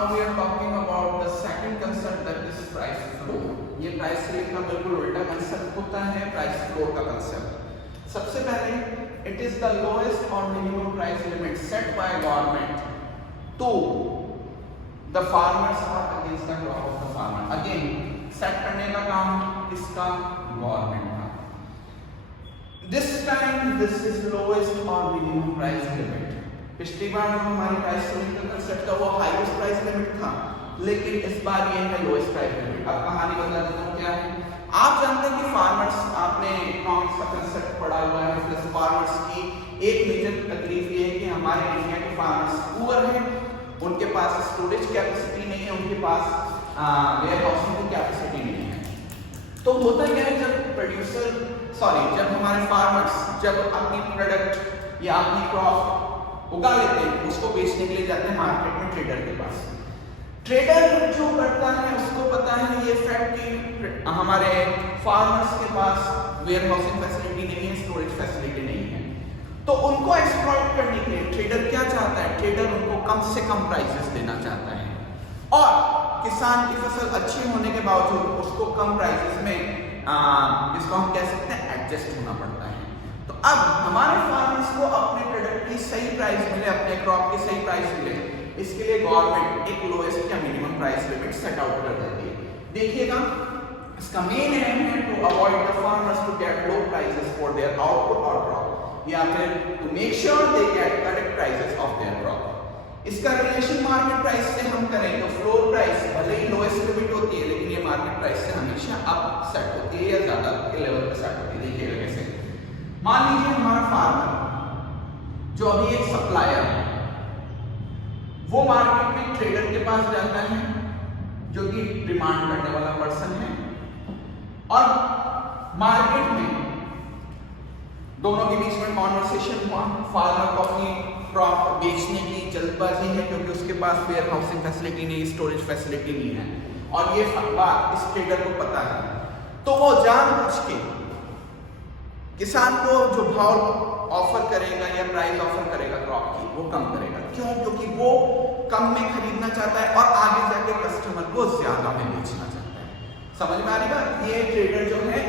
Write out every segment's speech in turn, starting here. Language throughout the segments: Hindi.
Now we are talking about the second concept, that is price floor. ये प्राइस सीलिंग का बिल्कुल उल्टा कंसेप्ट होता है प्राइस फ्लोर का कंसेप्ट। सबसे पहले इट इज द लोएस्ट और minimum price limit set by government to the farmers और against the crop of the farmer. Again set करने का काम किसका? गवर्नमेंट का। This time this is lowest और मिनिमम प्राइस लिमिट। पिछली बार जो हमारी प्राइस सीलिंग का कंसेप्ट था वो हाईएस्ट प्राइस लिमिट था, लेकिन इस बार ये है लोएस्ट प्राइस लिमिट। अब कहानी बता देता हूँ क्या है। आप जानते हैं कि फार्मर्स, आपने इकोनॉमिक्स का कंसेप्ट पढ़ा हुआ है, प्लस फार्मर्स की एक मेजर तकलीफ ये है कि हमारे इंडिया के फार्मर्स पुअर हैं, उनके पास स्टोरेज कैपेसिटी नहीं है, उनके पास वेयर हाउसिंग की कैपेसिटी नहीं है। तो होता क्या है, जब हमारे फार्मर्स जब अपनी प्रोडक्ट या अपनी क्रॉप उगा लेते हैं, उसको बेचने के लिए जाते हैं मार्केट में ट्रेडर के पास। ट्रेडर जो करता है उसको पता है ये फैक्ट कि हमारे फार्मर्स के पास वेयर हाउसिंग फैसिलिटी नहीं है, स्टोरेज फैसिलिटी नहीं है, तो उनको एक्सप्लॉइट करने के लिए ट्रेडर क्या चाहता है? ट्रेडर उनको कम से कम प्राइसेस देना चाहता है और किसान की फसल अच्छी होने के बावजूद उसको कम प्राइसेस में जिसको हम कह सकते हैं एडजस्ट होना पड़ता है। तो अब हमारे फार्मर्स को अपने प्रोडक्ट की सही प्राइस मिले, अपने क्रॉप की सही प्राइस मिले, इसके लिए गवर्नमेंट एक लोएस्ट या minimum price limit set out कर देती है। देखिएगा, इसका मेन एम है to avoid the farmers to get low prices for their output और क्रॉप, या फिर to make sure they get correct prices of their crop. इसका रिलेशन मार्केट प्राइस से हम करें तो फ्लोर प्राइस भले ही लोएस्ट लिमिट होती है, लेकिन ये मार्केट प्राइस से हमेशा अप सेट होती है या ज्यादा के लेवल पे सेट होती है। देखिएगा कैसे। मान लीजिए हमारा फार्मर जो अभी एक सप्लायर है, वो मार्केट में ट्रेडर के पास जाता है जो कि डिमांड करने वाला पर्सन है, और मार्केट में दोनों के बीच में कॉन्वर्सेशन हुआ। फार्मर को अपनी क्रॉप बेचने की जल्दबाजी है क्योंकि उसके पास वेयर हाउसिंग फैसिलिटी नहीं, स्टोरेज फैसिलिटी नहीं है, और ये बात इस ट्रेडर को पता है। तो वो जानबूझ के किसान को जो भाव ऑफर करेगा या प्राइस ऑफर करेगा क्रॉप की, वो कम करेगा। क्यों? क्योंकि वो कम में खरीदना चाहता है और आगे जाके कस्टमर को ज्यादा में बेचना चाहता है। समझ में आ रही बात? ये ट्रेडर जो है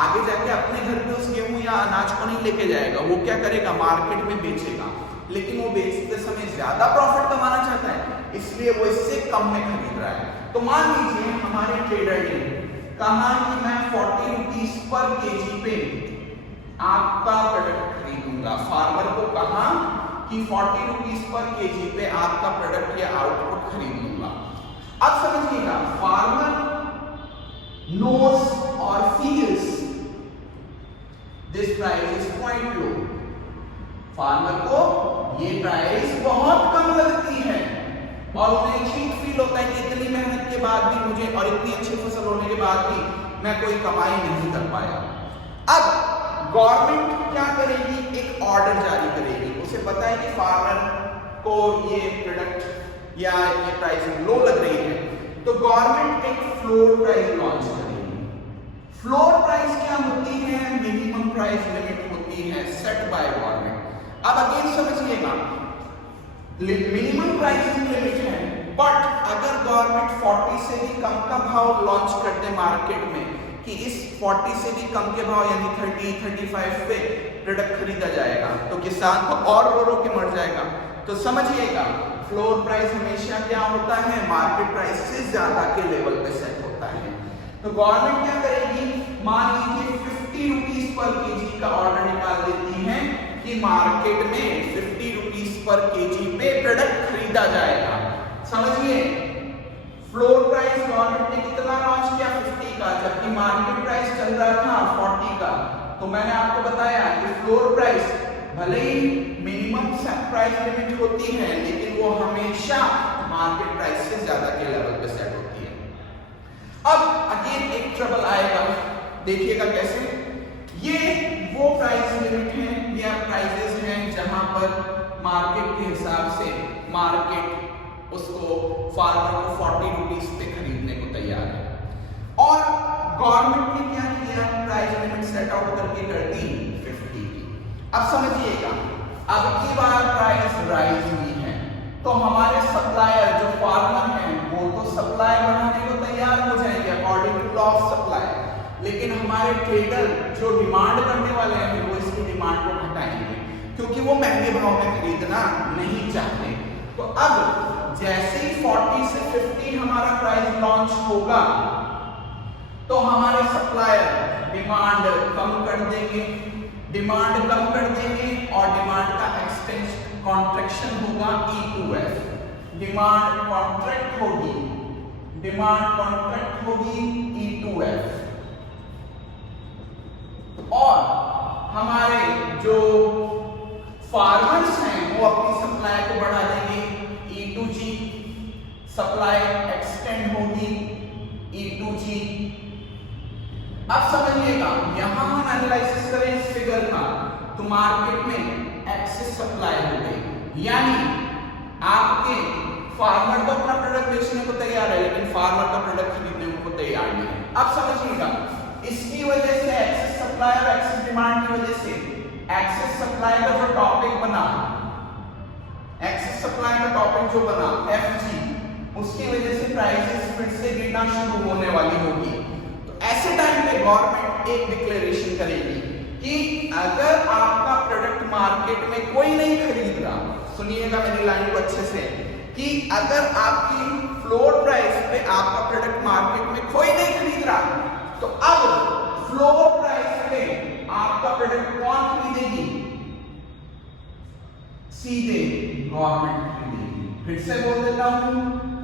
आगे जाके अपने घर पे उस गेहूं या अनाज को नहीं लेके जाएगा, वो क्या करेगा? मार्केट में बेचेगा, लेकिन वो बेचते समय ज्यादा प्रॉफिट कमाना चाहता है, इसलिए वो इससे कम में खरीद रहा है। तो मान लीजिए हमारे ट्रेडर ने कहा कि मैं 40 रुपीज पर केजी पे आपका प्रोडक्ट खरीदूंगा। फार्मर को कहा कि 40 रुपीज पर केजी पे आपका प्रोडक्ट या आउटपुट खरीद लूंगा। अब समझिएगा, फार्मर नोस और feels this price is quite low. Farmer को ये प्राइस बहुत कम लगती है और उन्हें ठीक फील होता है कि इतनी मेहनत के बाद भी मुझे, और इतनी अच्छी फसल होने के बाद भी मैं कोई कमाई नहीं कर पाया। अब गवर्नमेंट क्या करेगी? एक ऑर्डर जारी करेगी। उसे पता है कि फार्मर को ये प्रोडक्ट या ये प्राइसिंग लो लग रही है, तो गवर्नमेंट एक फ्लोर प्राइस लॉन्च करेगी। फ्लोर प्राइस क्या होती है? मिनिमम प्राइस लिमिट होती है सेट बाय गवर्नमेंट। अब अगेन समझिएगा, मिनिमम प्राइसिंग लिमिट है, बट अगर गवर्नमेंट 40 से भी कम का भाव लॉन्च कर दे मार्केट में कि इस 40 से भी कम के भाव यानी 30-35 पे प्रोडक्ट खरीदा जाएगा, तो किसान तो और रो रो के मर जाएगा। तो समझिएगा, फ्लोर प्राइस हमेशा क्या होता है? मार्केट प्राइस से ज्यादा के लेवल पे सेट होता है। तो गवर्नमेंट क्या करेगी? मान लीजिए 50 रुपीज पर केजी का ऑर्डर निकाल देती है कि मार्केट में 50 रुपीज पर केजी पे प्रोडक्ट खरीदा जाएगा। समझिए, फ्लोर प्राइस गवर्नमेंट ने कितना लॉन्च किया? 50 का, जबकि मार्केट प्राइस चल रहा था 40 का। तो मैंने आपको बताया कि फ्लोर प्राइस भले ही मिनिमम प्राइस लिमिट होती है, लेकिन वो हमेशा मार्केट प्राइस से ज्यादा के लेवल पे सेट होती है। अब अगेन एक ट्रबल आएगा, देखिएगा कैसे। ये वो प्राइस लिमिट है या प्राइसेस हैं जहां पर मार्केट के हिसाब से मार्केट उसको फार्मर को 40 रुपीज पे खरीदने को तैयार है, और गवर्नमेंट ने क्या किया? प्राइस लिमिट सेट आउट करके कर दी 50 की। अब समझिएगा, अब की बार प्राइस राइज हुई है, तो हमारे सप्लायर जो फार्मर हैं वो तो सप्लाई बढ़ाने को तैयार हो जाएंगे according to law of supply, लेकिन हमारे ट्रेडर जो डिमांड करने वाले हैं वो इसकी डिमांड को घटाएंगे क्योंकि वो महंगे भाव में खरीदना नहीं चाहते। तो अब जैसे ही 40 से 50 हमारा प्राइस लॉन्च होगा तो हमारे सप्लायर डिमांड कम कर देंगे, और डिमांड का एक्सटेंशन कॉन्ट्रैक्शन होगा E2F, डिमांड कॉन्ट्रैक्ट होगी E2F, और हमारे जो फार्मर्स हैं वो अपनी सप्लाई को बढ़ा देंगे E2G, सप्लाई एक्सटेंड होगी E2G। अब समझिएगा यहां हम एनालिसिस करें इस फिगर का तो मार्केट में एक्सेस सप्लाई हो गई, यानी आपके फार्मर तो अपना प्रोडक्ट बेचने को तैयार है लेकिन फार्मर का प्रोडक्ट खरीदने को तैयार नहीं है। अब समझिएगा इसकी वजह से एक्सेस सप्लाई और एक्सेस डिमांड की वजह से एक्सेस सप्लाई का जो टॉपिक बना, एक्सेस सप्लाई का टॉपिक जो बना FG, उसकी वजह से प्राइसेस फिर से गिरना शुरू होने वाली होगी। तो ऐसे टाइम पे गवर्नमेंट एक डिक्लेरेशन करेगी कि अगर आपका प्रोडक्ट मार्केट में कोई नहीं खरीद रहा, सुनिएगा मेरी लाइन को अच्छे से, कि अगर आपकी फ्लोर प्राइस पे आपका प्रोडक्ट मार्केट में कोई नहीं खरीद रहा तो अब फ्लोर प्राइस पे आपका प्रोडक्ट कौन खरीदेगी? सीधे गवर्नमेंट खरीदेगी। फिर से बोल देता हूं,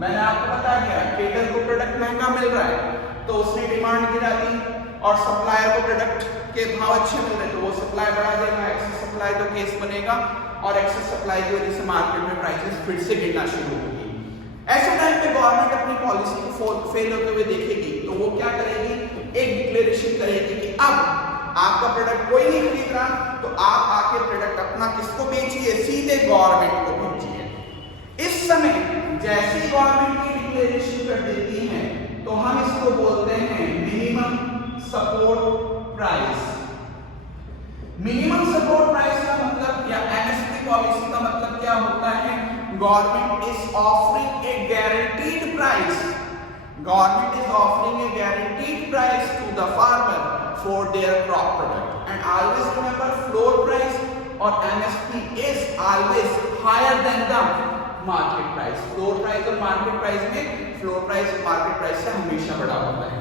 मैंने आपको बता दिया ट्रेडर को प्रोडक्ट महंगा मिल रहा है तो उसने डिमांड गिरा दी, और सप्लायर को प्रोडक्ट के भाव अच्छे मिल रहे तो वो सप्लाई बढ़ा देगा, एक्सेस सप्लाई का केस बनेगा और एक्सेस सप्लाई की वजह से मार्केट में प्राइसेस फिर से गिरना शुरू होगी। ऐसे टाइम पे गवर्नमेंट अपनी पॉलिसी को फेल होते हुए देखेगी तो वो क्या करेगी, एक डिक्लेरेशन करेगी कि अब आपका प्रोडक्ट कोई नहीं खरीद रहा तो आप आके प्रोडक्ट अपना किसको बेचिए? सीधे गवर्नमेंट को बेचिए। इस समय जैसी गवर्नमेंट की डिक्लेरेशन कर देती है तो हम इसको बोलते हैं minimum support price. Minimum support price का मतलब या MSP पॉलिसी का मतलब क्या होता है? Government is offering a guaranteed price, government is offering a guaranteed price to the farmer for their crop product, and always remember floor price और MSP is always higher than the market price. Floor price और मार्केट प्राइस में फ्लोर प्राइस मार्केट प्राइस से हमेशा बड़ा होता है।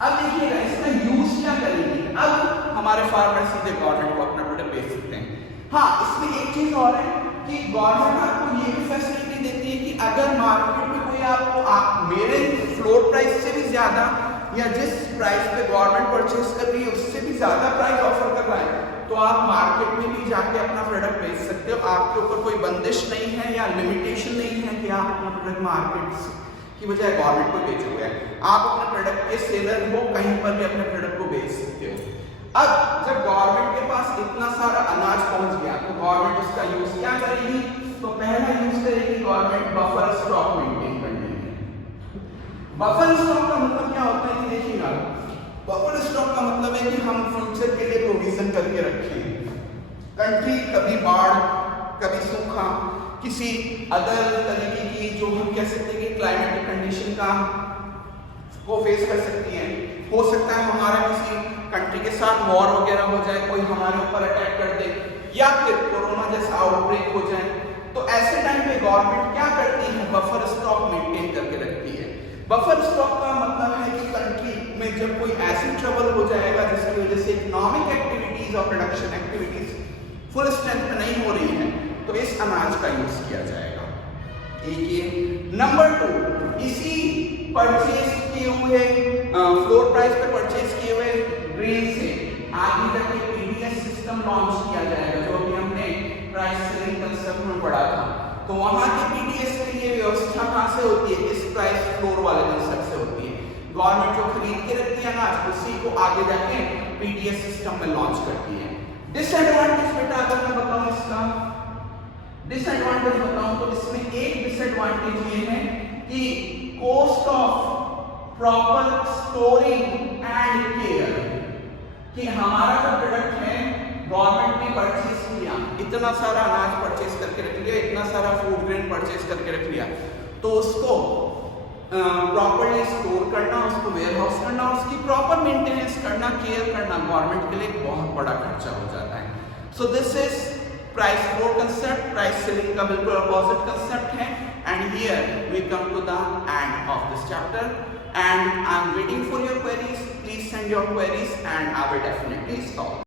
अब देखिएगा इसका यूज क्या करेंगे, अब हमारे फार्मर सीधे गवर्नमेंट को अपना प्रोडक्ट बेच सकते हैं। हाँ, इसमें एक चीज और है कि गवर्नमेंट आपको ये भी फैसिलिटी देती है कि अगर मार्केट में कोई आपको मेरे फ्लोर प्राइस से भी ज्यादा या जिस प्राइस पे गवर्नमेंट परचेस कर रही है उससे भी ज्यादा प्राइस ऑफर कर रहा है तो आप मार्केट में भी जाके अपना प्रोडक्ट बेच सकते हो। आपके ऊपर कोई बंदिश नहीं है या लिमिटेशन नहीं है कि आप अपना प्रोडक्ट मार्केट की बजाय गवर्नमेंट को बेचोगे। आप अपने प्रोडक्ट के सेलर हो, कहीं पर भी अपने प्रोडक्ट को बेच सकते हो। अब जब गवर्नमेंट के पास इतना सारा अनाज पहुंच गया तो गवर्नमेंट उसका यूज क्या करेगी? तो पहला यूज करेगी गवर्नमेंट बफर स्टॉक मेंटेन करने में। बफर स्टॉक का मतलब क्या होता है कि देखिएगा, बफर स्टॉक का मतलब है कि हम फ्यूचर के लिए प्रोविजन करके रखें। कंट्री कभी बाढ़, कभी सूखा, किसी अदर तरीके की जो हम कह सकते हैं कि क्लाइमेटिक कंडीशन का वो फेस कर सकती है। हो सकता है हमारा किसी कंट्री के साथ वॉर वगैरह हो जाए, कोई हमारे ऊपर अटैक कर दे, या फिर कोरोना जैसा आउटब्रेक हो जाए, तो ऐसे टाइम पे गवर्नमेंट क्या करती है? बफर स्टॉक मेंटेन करके रखती है। बफर स्टॉक का मतलब है कि कंट्री में जब कोई ऐसी ट्रबल हो जाएगा जिसकी वजह से इकोनॉमिक एक्टिविटीज और प्रोडक्शन एक्टिविटीज फुल स्ट्रेंथ पे नहीं हो रही है तो इस अनाज का यूज किया जाएगा। एक ये। नंबर 2, इसी परचेज किए हुए फ्लोर प्राइस पे परचेज किए हुए ग्रेन से आगे तक एक पीडीएस सिस्टम लॉन्च किया जाएगा जो अभी हमने प्राइस सेलिंग कंसेप्ट में पढ़ा था। तो वहां के पीडीएस के लिए व्यवस्था कहां से होती है? इस प्राइस फ्लोर वाले कंसेप्ट से होती है। गवर्नमेंट जो खरीद के रखती है अनाज उसी को आगे जाके पीडीएस सिस्टम में लॉन्च करती है। डिसएडवांटेज बेटा अगर मैं बताऊं इसका डिसएडवांटेज बताऊं तो इसमें एक डिसएडवांटेज ये है कि cost of proper storing and care, कि हमारा जो प्रोडक्ट है गवर्नमेंट ने परचेज किया, इतना सारा अनाज परचेज करके रख लिया, इतना सारा फूड ग्रेन परचेज करके रख लिया, तो उसको प्रॉपर्ली स्टोर करना, उसको वेयर हाउस करना, उसकी प्रॉपर मेंटेनेंस करना, केयर करना गवर्नमेंट के लिए एक बहुत बड़ा खर्चा हो जाता है. So this is price floor concept. Price ceiling का बिल्कुल अपोजिट कंसेप्ट है. And here we come to the end of this chapter and I am waiting for your queries. Please send your queries and I will definitely solve.